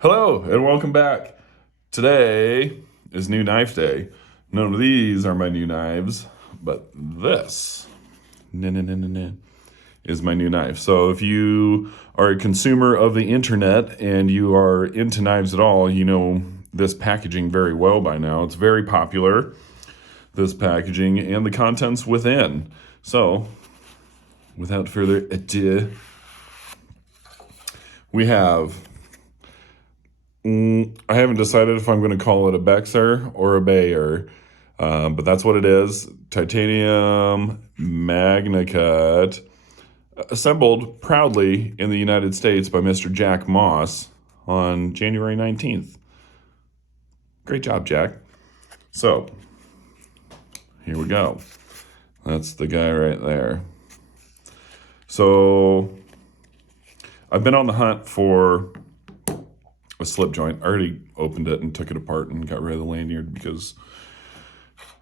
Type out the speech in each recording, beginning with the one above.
Hello and welcome back. Today is New Knife Day. None of these are my new knives, but this is my new knife. So if you are a consumer of the internet and you are into knives at all, you know this packaging very well by now. It's very popular, this packaging and the contents within. So without further ado, we have I haven't decided if I'm going to call it a Bexar or a Beyar, but that's what it is. Titanium Magna Cut, assembled proudly in the United States by Mr. Jack Moss on January 19th. Great job, Jack. So, here we go. That's the guy right there. So, I've been on the hunt for a slip joint. I already opened it and took it apart and got rid of the lanyard because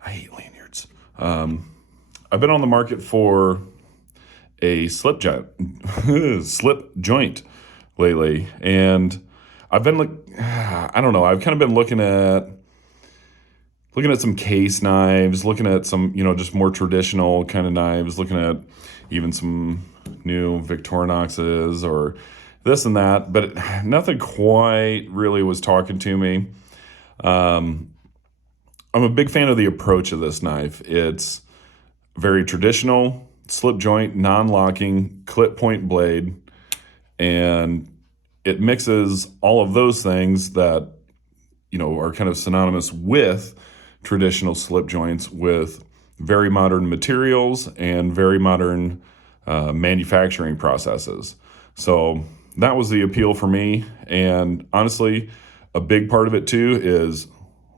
I hate lanyards. I've been on the market for a slip joint lately, and I've been I don't know. I've kind of been looking at some case knives, looking at some just more traditional kind of knives, looking at even some new Victorinoxes or this and that, but nothing quite really was talking to me. I'm a big fan of the approach of this knife. It's very traditional, slip joint, non-locking, clip point blade, and it mixes all of those things that are kind of synonymous with traditional slip joints with very modern materials and very modern manufacturing processes. So that was the appeal for me. And honestly, a big part of it too is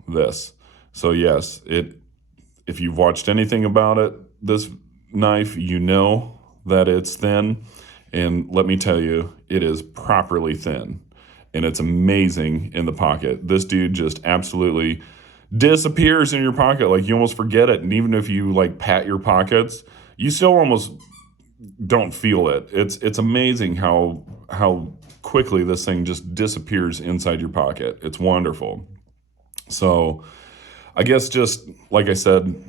this. So yes, if you've watched anything about it, this knife, you know that it's thin. And let me tell you, it is properly thin. And it's amazing in the pocket. This dude just absolutely disappears in your pocket. Like you almost forget it. And even if you pat your pockets, you still almost don't feel it. It's amazing how quickly this thing just disappears inside your pocket. It's wonderful. So I guess just like I said,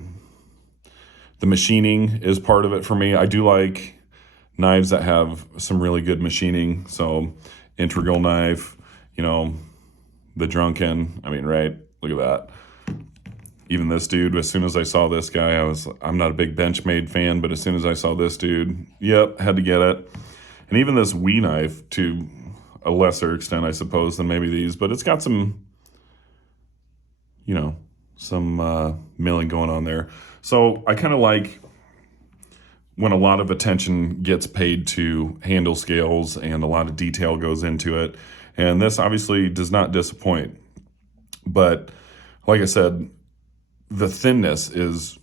the machining is part of it for me. I do like knives that have some really good machining. So integral knife, the Drunken. I mean, right? Look at that. Even this dude, as soon as I saw this guy, I'm not a big Benchmade fan, but as soon as I saw this dude, yep, had to get it. And even this Wee knife, to a lesser extent, I suppose, than maybe these, but it's got some, milling going on there. So I kind of like when a lot of attention gets paid to handle scales and a lot of detail goes into it. And this obviously does not disappoint. But like I said, the thinness is,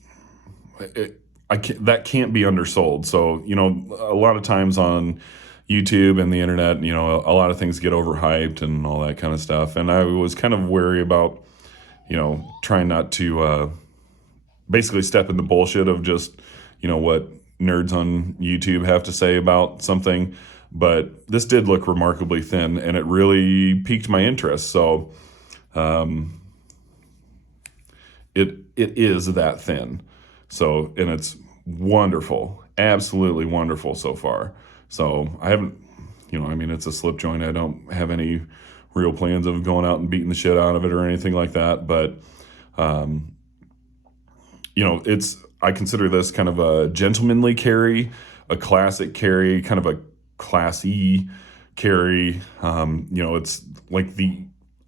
that can't be undersold. So, a lot of times on YouTube and the internet, a lot of things get overhyped and all that kind of stuff. And I was kind of wary about, trying not to basically step in the bullshit of just, what nerds on YouTube have to say about something. But this did look remarkably thin and it really piqued my interest. So, it is that thin. So, and it's wonderful, absolutely wonderful so far. So I haven't, it's a slip joint. I don't have any real plans of going out and beating the shit out of it or anything like that. But, I consider this kind of a gentlemanly carry, a classic carry, kind of a classy carry. It's like the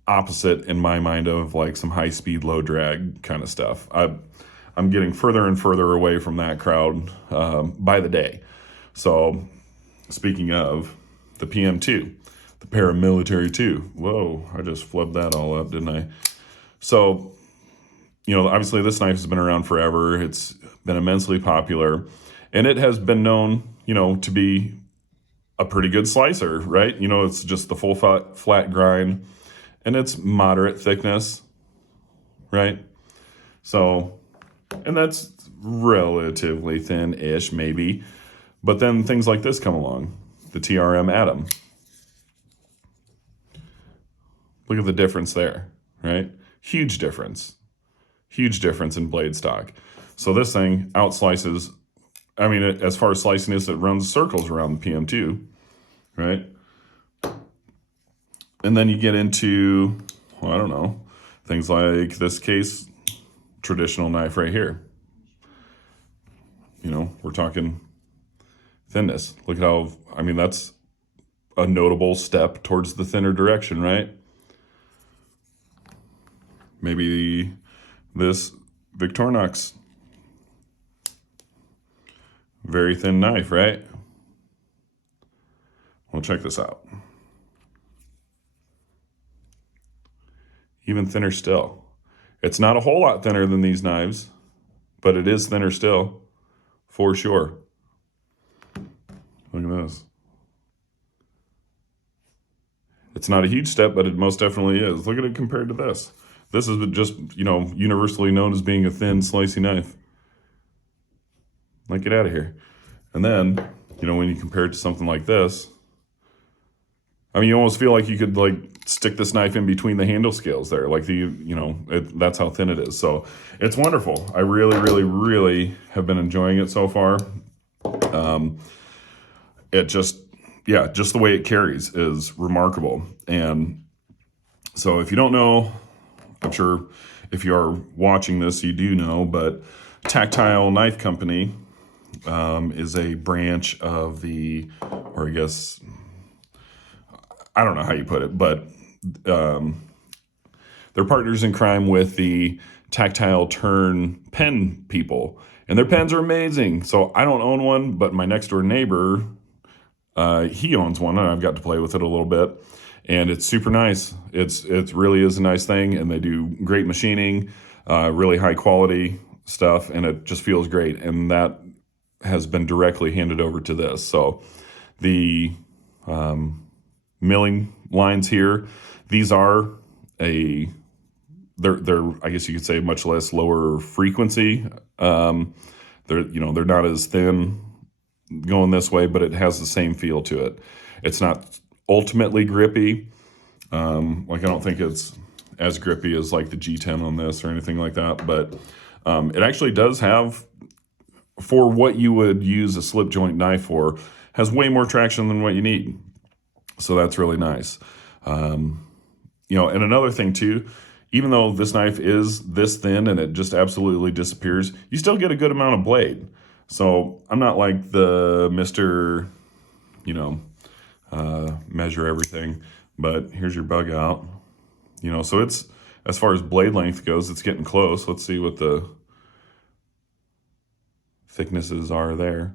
opposite in my mind of like some high speed, low drag kind of stuff. I'm getting further and further away from that crowd by the day. So speaking of the PM2, the paramilitary 2, whoa, I just flubbed that all up, didn't I? So, obviously this knife has been around forever. It's been immensely popular and it has been known, to be a pretty good slicer, right? It's just the full flat grind. And it's moderate thickness, right? So, and that's relatively thin-ish, maybe. But then things like this come along, the TRM Atom. Look at the difference there, right? Huge difference. Huge difference in blade stock. So this thing out slices, I mean, as far as sliciness, it runs circles around the PM2, right? And then you get into, well, I don't know, things like this case, traditional knife right here. You know, we're talking thinness. Look at how, I mean, that's a notable step towards the thinner direction, right? Maybe this Victorinox, very thin knife, right? Well, check this out. Even thinner still. It's not a whole lot thinner than these knives, but it is thinner still, for sure. Look at this. It's not a huge step, but it most definitely is. Look at it compared to this. This is just, you know, universally known as being a thin, slicey knife. Like, get out of here. And then, you know, when you compare it to something like this, I mean, you almost feel like you could, like, stick this knife in between the handle scales there. Like, that's how thin it is. So it's wonderful. I really, really, really have been enjoying it so far. It just, yeah, just the way it carries is remarkable. And so if you don't know, I'm sure if you are watching this, you do know, but Tactile Knife Company is a branch of or I guess, I don't know how you put it, but they're partners in crime with the Tactile Turn pen people. And their pens are amazing. So I don't own one, but my next door neighbor, he owns one, and I've got to play with it a little bit. And it's super nice. It really is a nice thing, and they do great machining, really high quality stuff, and it just feels great. And that has been directly handed over to this. So the milling lines here, these are they're I guess you could say much less lower frequency. They're not as thin going this way, but it has the same feel to it. It's not ultimately grippy. Like, I don't think it's as grippy as like the G10 on this or anything like that, but it actually does have, for what you would use a slip joint knife for, has way more traction than what you need. So that's really nice. And another thing too, even though this knife is this thin and it just absolutely disappears, you still get a good amount of blade. So I'm not like the Mr., measure everything, but here's your bug out. So it's, as far as blade length goes, it's getting close. Let's see what the thicknesses are there.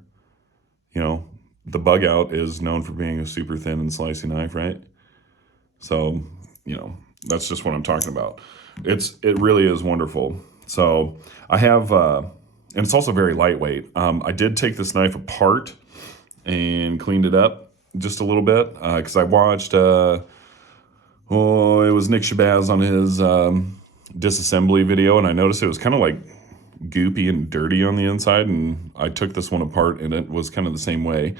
The bug out is known for being a super thin and slicey knife, right? So, that's just what I'm talking about. It really is wonderful. So I have, and it's also very lightweight. I did take this knife apart and cleaned it up just a little bit because I watched, it was Nick Shabazz on his disassembly video, and I noticed it was kind of like goopy and dirty on the inside, and I took this one apart and it was kind of the same way,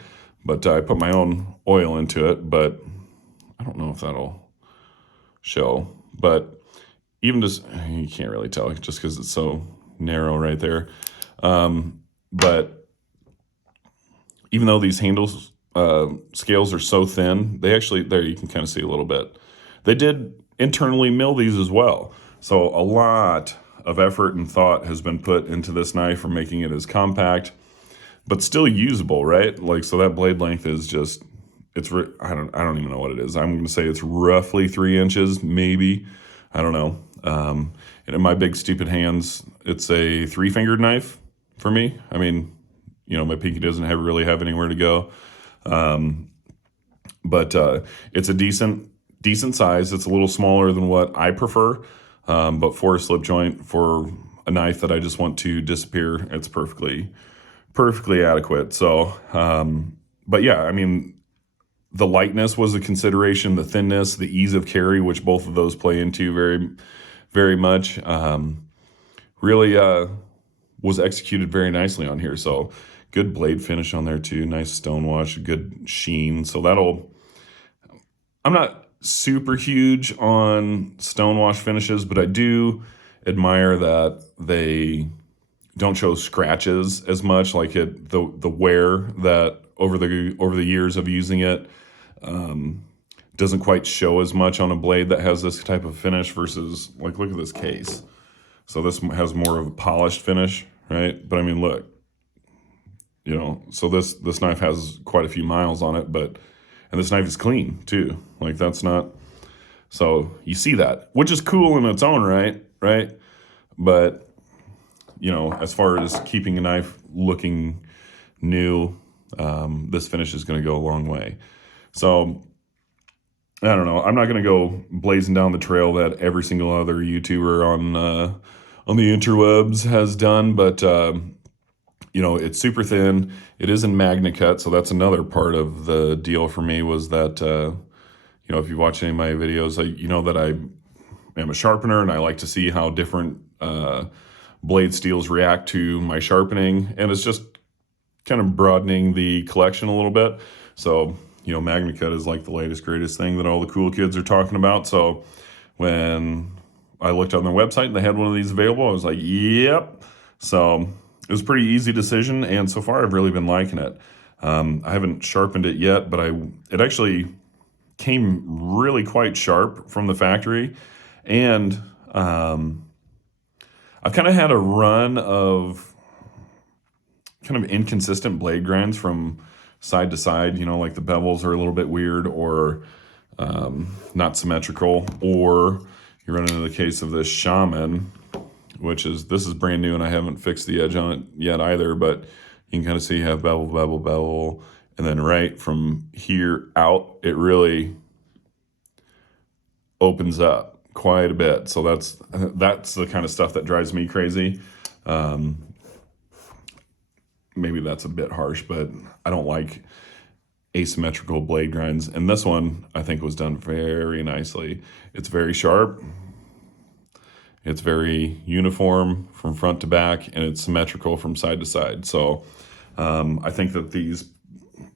but I put my own oil into it, but I don't know if that'll show. But even just, you can't really tell just because it's so narrow right there. But even though these handles scales are so thin, they actually, there you can kind of see a little bit. They did internally mill these as well. So a lot of effort and thought has been put into this knife for making it as compact, but still usable, right? Like, so that blade length is just, I don't even know what it is. I'm going to say it's roughly 3 inches, maybe. I don't know. And in my big stupid hands, it's a 3-fingered knife for me. I mean, my pinky doesn't really have anywhere to go. But it's a decent size. It's a little smaller than what I prefer. But for a slip joint, for a knife that I just want to disappear, it's perfectly adequate. So, but yeah, I mean, the lightness was a consideration, the thinness, the ease of carry, which both of those play into very, very much, really was executed very nicely on here. So good blade finish on there too, nice stonewash, good sheen. So I'm not super huge on stonewash finishes, but I do admire that they don't show scratches as much, like the wear that over the years of using it doesn't quite show as much on a blade that has this type of finish versus, like, look at this case. So this has more of a polished finish, right? But I mean, look, so this knife has quite a few miles on it, and this knife is clean too. Like, that's not, so you see that, which is cool in its own right? But, as far as keeping a knife looking new, this finish is going to go a long way. So I don't know. I'm not going to go blazing down the trail that every single other YouTuber on the interwebs has done, but it's super thin. It is in Magna cut, so that's another part of the deal for me, was that if you watch any of my videos, that I am a sharpener, and I like to see how different blade steels react to my sharpening, and it's just kind of broadening the collection a little bit. So Magna cut is like the latest greatest thing that all the cool kids are talking about. So when I looked on their website and they had one of these available, I was like, yep. So it was a pretty easy decision, and so far I've really been liking it. I haven't sharpened it yet, but it actually came really quite sharp from the factory, and I've kind of had a run of kind of inconsistent blade grinds from side to side, like the bevels are a little bit weird, or not symmetrical, or you run into the case of this Shaman, this is brand new, and I haven't fixed the edge on it yet either, but you can kind of see you have bevel, bevel, bevel, and then right from here out, it really opens up quite a bit. So that's the kind of stuff that drives me crazy. Maybe that's a bit harsh, but I don't like asymmetrical blade grinds. And this one, I think, was done very nicely. It's very sharp. It's very uniform from front to back, and it's symmetrical from side to side. So I think that these,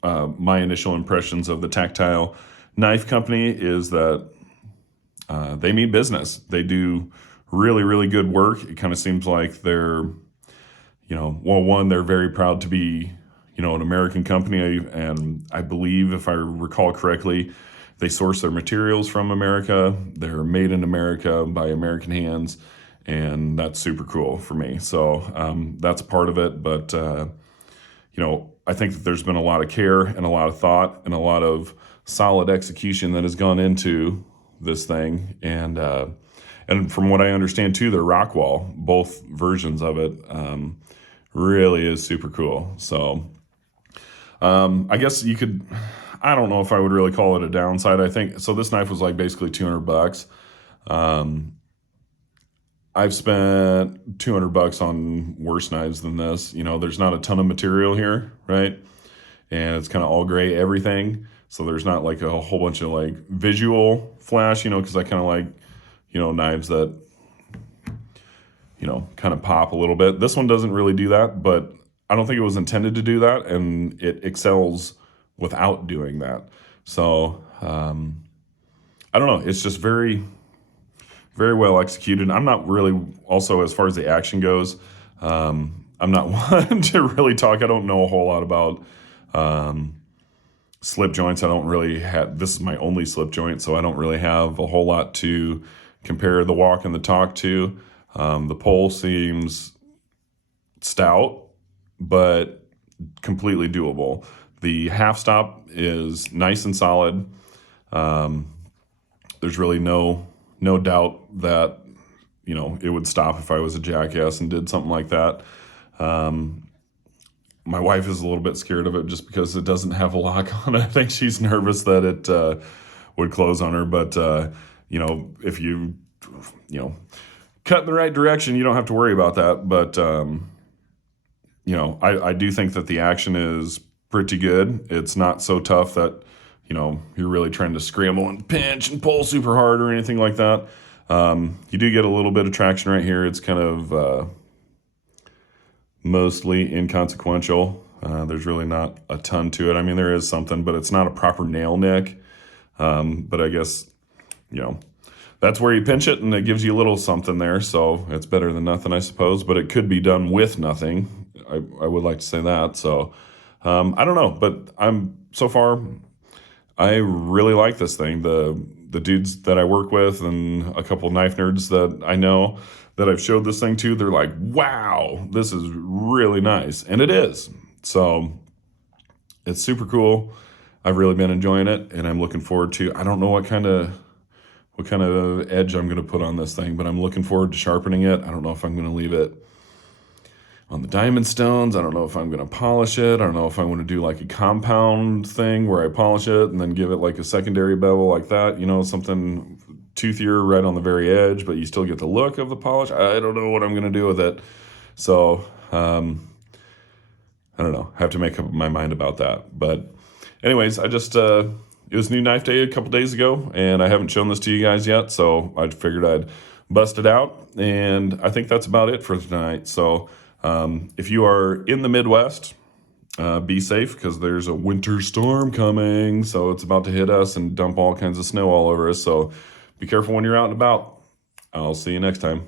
my initial impressions of the Tactile Knife Company is that they mean business. They do really, really good work. It kind of seems like they're, they're very proud to be, an American company. And I believe, if I recall correctly, they source their materials from America. They're made in America by American hands, and that's super cool for me. So that's part of it. But, I think that there's been a lot of care and a lot of thought and a lot of solid execution that has gone into this thing. And from what I understand too, the Rockwall, both versions of it, really is super cool. So I guess I don't know if I would really call it a downside. I think, so this knife was like basically $200. I've spent $200 on worse knives than this. There's not a ton of material here, right? And it's kind of all gray everything. So there's not like a whole bunch of like visual flash, because I kind of like, knives that, kind of pop a little bit. This one doesn't really do that, but I don't think it was intended to do that, and it excels without doing that. So I don't know. It's just very, very well executed. I'm not really, also as far as the action goes, I'm not one to really talk. I don't know a whole lot about slip joints. I don't really have, this is my only slip joint, so I don't really have a whole lot to compare the walk and the talk to. The pole seems stout, but completely doable. The half stop is nice and solid. There's really no doubt that, it would stop if I was a jackass and did something like that. My wife is a little bit scared of it just because it doesn't have a lock on it. I think she's nervous that it would close on her. But, if you, cut in the right direction, you don't have to worry about that. But, I do think that the action is pretty good. It's not so tough that, you're really trying to scramble and pinch and pull super hard or anything like that. You do get a little bit of traction right here. It's kind of mostly inconsequential. There's really not a ton to it. I mean, there is something, but it's not a proper nail nick. But I guess you know, that's where you pinch it and it gives you a little something there. So it's better than nothing, I suppose, but it could be done with nothing. I would like to say that. So I don't know, but so far, I really like this thing. The dudes that I work with and a couple knife nerds that I know that I've showed this thing to, they're like, wow, this is really nice. And it is. So it's super cool. I've really been enjoying it, and I'm looking forward to, I don't know what kind of edge I'm going to put on this thing, but I'm looking forward to sharpening it. I don't know if I'm going to leave it on the diamond stones. I don't know if I'm going to polish it. I don't know if I want to do like a compound thing where I polish it and then give it like a secondary bevel like that, something toothier right on the very edge, but you still get the look of the polish. I don't know what I'm going to do with it. So, I don't know. I have to make up my mind about that. But anyways, it was New Knife Day a couple days ago, and I haven't shown this to you guys yet, so I figured I'd bust it out, and I think that's about it for tonight. So if you are in the Midwest, be safe, because there's a winter storm coming, so it's about to hit us and dump all kinds of snow all over us, so be careful when you're out and about. I'll see you next time.